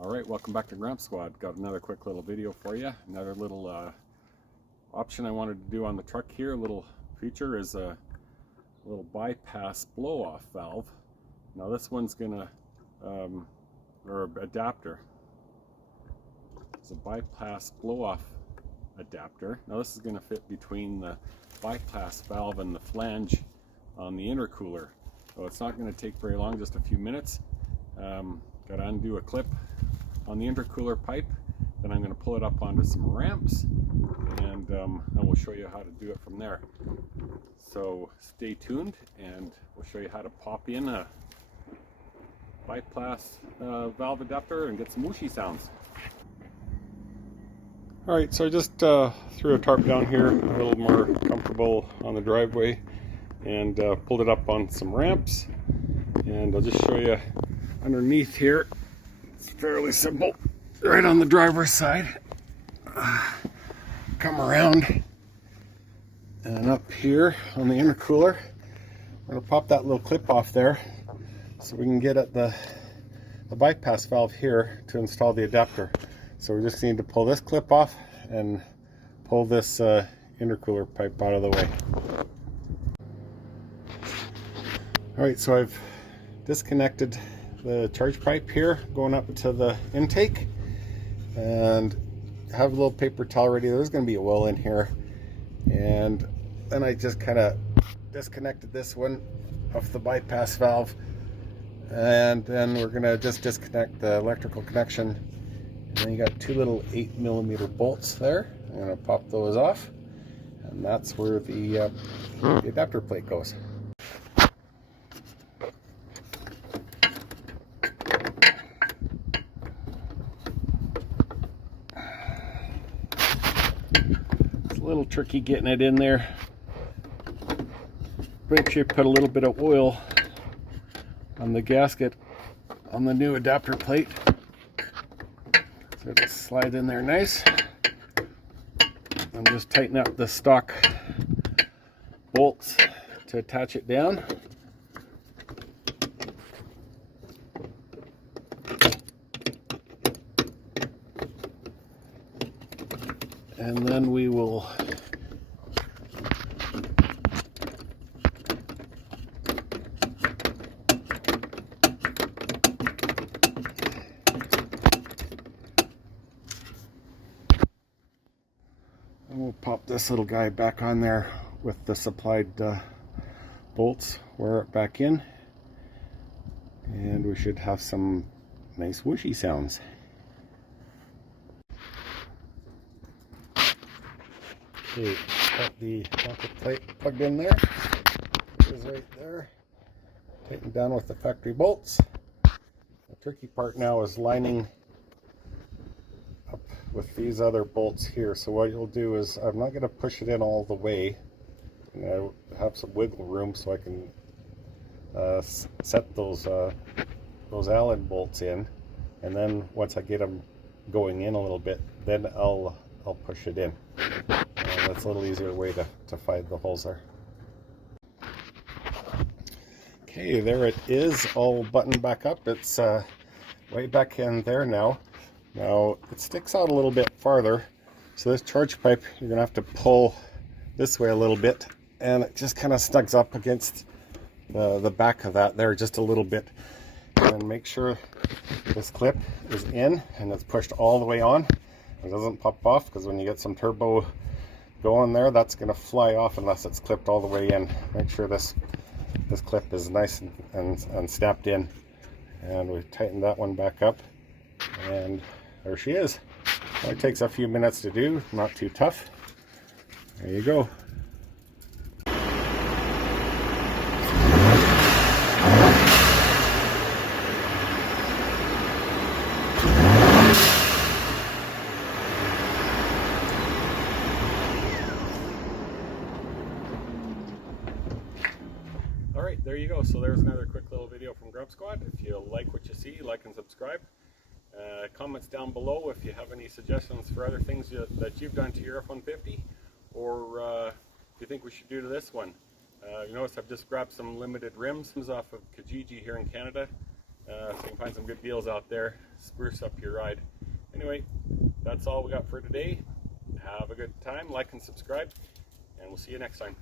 Alright, welcome back to Grampzquad. Got another quick little video for you. Another little option I wanted to do on the truck here. A little feature is a little bypass blow-off valve. Now this one's gonna, or adapter. It's a bypass blow-off adapter. Now this is gonna fit between the bypass valve and the flange on the intercooler. So it's not gonna take very long, just a few minutes. Got to undo a clip on the intercooler pipe, then I'm going to pull it up onto some ramps, and then we'll show you how to do it from there. So stay tuned, and we'll show you how to pop in a bypass valve adapter and get some whooshy sounds. Alright, so I just threw a tarp down here, a little more comfortable on the driveway, and pulled it up on some ramps, and I'll just show you underneath here. It's fairly simple. Right on the driver's side, come around, and up here on the intercooler, we're going to pop that little clip off there so we can get at the bypass valve here to install the adapter. So we just need to pull this clip off and pull this intercooler pipe out of the way. Alright, so I've disconnected the charge pipe here going up to the intake, and have a little paper towel ready. There's going to be oil in here, and then I just kind of disconnected this one off the bypass valve, and then we're going to just disconnect the electrical connection, and then you got two little 8mm bolts there. I'm going to pop those off, and that's where the adapter plate goes. A little tricky getting it in there. Make sure you put a little bit of oil on the gasket on the new adapter plate, so it slides in there nice. And just tighten up the stock bolts to attach it down. And then we will pop this little guy back on there with the supplied bolts, wire it back in, and we should have some nice whooshy sounds. Okay, got the plate plugged in there. It is right there. Tightened down with the factory bolts. The tricky part now is lining up with these other bolts here. So what you'll do is, I'm not going to push it in all the way. I have some wiggle room so I can set those Allen bolts in, and then once I get them going in a little bit, then I'll push it in. That's a little easier way to find the holes there. Okay, there it is, all buttoned back up. It's way back in there now. Now it sticks out a little bit farther, so this charge pipe you're gonna have to pull this way a little bit, and it just kind of snugs up against the back of that there just a little bit. And make sure this clip is in and it's pushed all the way on. It doesn't pop off, because when you get some turbo going there, that's going to fly off unless it's clipped all the way in. Make sure this clip is nice and snapped in. And we've tightened that one back up, and there she is. It takes a few minutes to do, not too tough. There you go. Alright, there you go. So there's another quick little video from Grampzquad. If you like what you see, like and subscribe. Comments down below if you have any suggestions for other things that you've done to your F-150, or if you think we should do to this one. You notice I've just grabbed some limited rims off of Kijiji here in Canada, so you can find some good deals out there. spruce up your ride. Anyway, that's all we got for today. Have a good time, like and subscribe, and we'll see you next time.